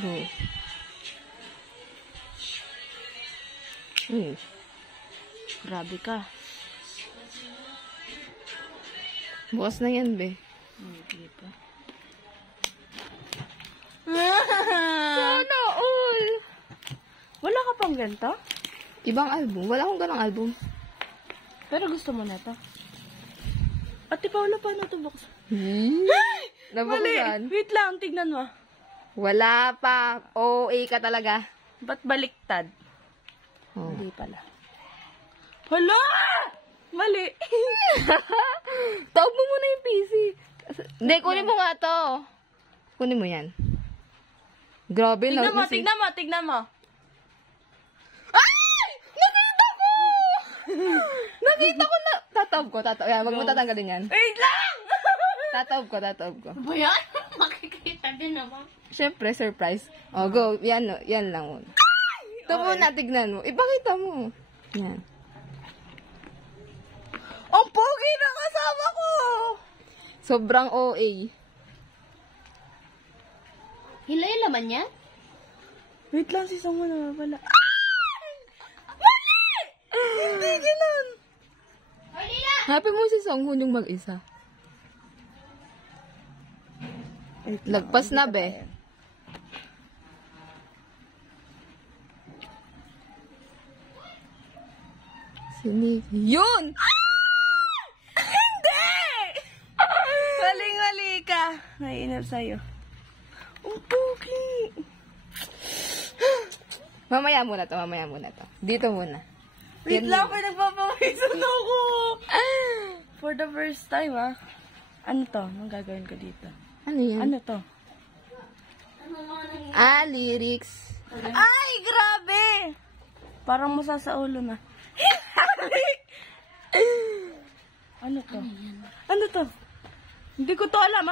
Go. Grabe ka. Bukas na yan, be. Hindi pa. Sana all! Wala ka pang ganito? Ibang album. Wala akong ganang album. Pero gusto mo na to. Ate Paula, paano ito buksan? Nabuksan? Wait lang, tignan mo. Wala pa. OA ka talaga. Ba't baliktad? Oh. Hindi pala. Hala! Mali. Taob mo muna yung PC. Hindi, kunin mo nga to. Kunin mo yan. Grabe, Tignan mo, tignan mo, tignan mo. Ay! Nakita ko! Nakita ko na. Tataob ko, tataob. Yan, wag mo tatanggalin yan. Wait lang! Tataob ko, tataob ko. Ba yan? Makikita din naman. Siyempre, surprise. Oh, go. Yan, yan lang muna. Ito muna, tignan mo. Ipakita mo. Yan. Ang pogi na kasama ko! Sobrang OA. Hilay laman yan? Wait lang, si Songo na pala. Mali! Hindi ganun. Happy mo si Songhun yung mag-isa. Lagpas na, be. Sini. Yun! Hindi! Maling-mali ka. Naiinap sa'yo. Ang pogi. Mamaya muna to, mamaya muna to. Dito muna. Wait lang, may nagpapawisan ako. For the first time, ah. Ano to? Anong gagawin ko dito? Ano yan? Ano to? Ah, lyrics. Ay, grabe! Parang masasaulo na. Ano to? Ano to? Hindi ko to alam.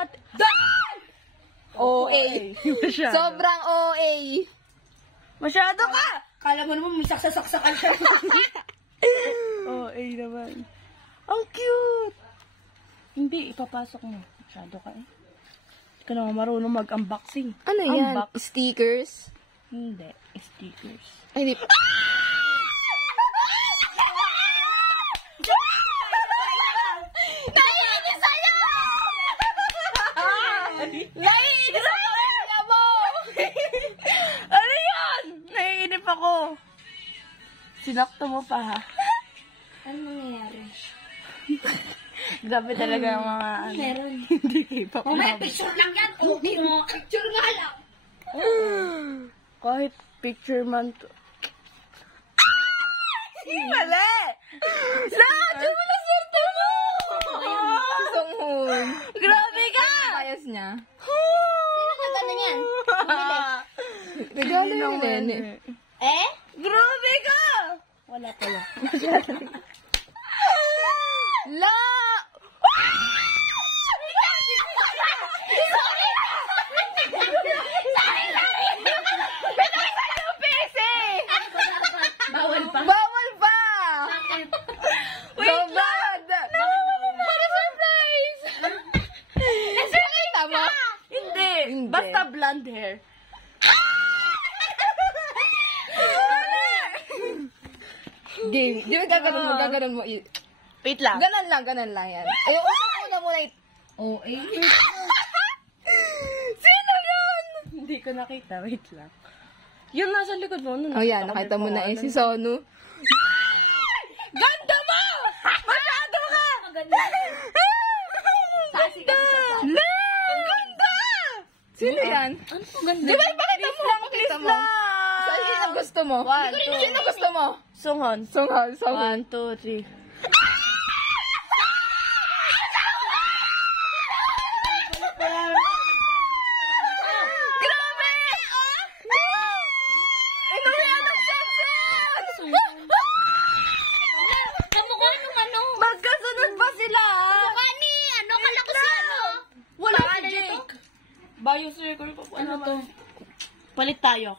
OA. Masyado. Sobrang OA. Masyado ka! Kala mo naman may saksasaksakan siya. OA naman. Ang cute! Hindi, ipapasok mo. Masyado ka eh. Hindi ka naman marunong mag-unboxing. Ano yan? Unbox? Stickers? Hindi, stickers. Ay, di. Naiinis sa'yo! Naiinis sa pamilya mo! Ano yan? Naiinip ako. Sinakto mo pa ha? Ano nangyayari? Grabe talaga ang mga ano. Meron. Hindi kayo pa May picture lang yan. Okay mo. Picture nga lang. Kahit picture man to. Mali! Lahat! Yung wala swerte mo! Songhun. Grabe ka! Ayos niya. Sino ka gano'n yan? Regalo yung nene. Eh? Grabe ka! Wala pala. La! Bawal pa. Bawal pa! Wait So lang! bad! Para surprise! Nakita mo? Hindi. Hindi. Basta blonde hair. Game. Di ba gaganon mo? Wait lang. Ganon lang yan. Ay, una muna OA. Sino yun? Hindi ko nakita. Wait lang. Yun nasa likod mo. Oh yan, nakita mo na si Sonu. Ganda mo! Masyado ka! Maganda. Sasi ka sa La! Ang ganda! Sino yan? Ano po ganda? Di ba ipakita mo? Pakita mo. Sino gusto mo? Sino gusto mo? Sunghon. Songhun. 1, 2, 3. Grabe! Ano yan ang senses? Kamukha nung ano? Magkasunod pa sila! Kamukha ni ano? Kala ko si ano? Wala si Jake. Biocircle pa po. Ano to? Palit tayo.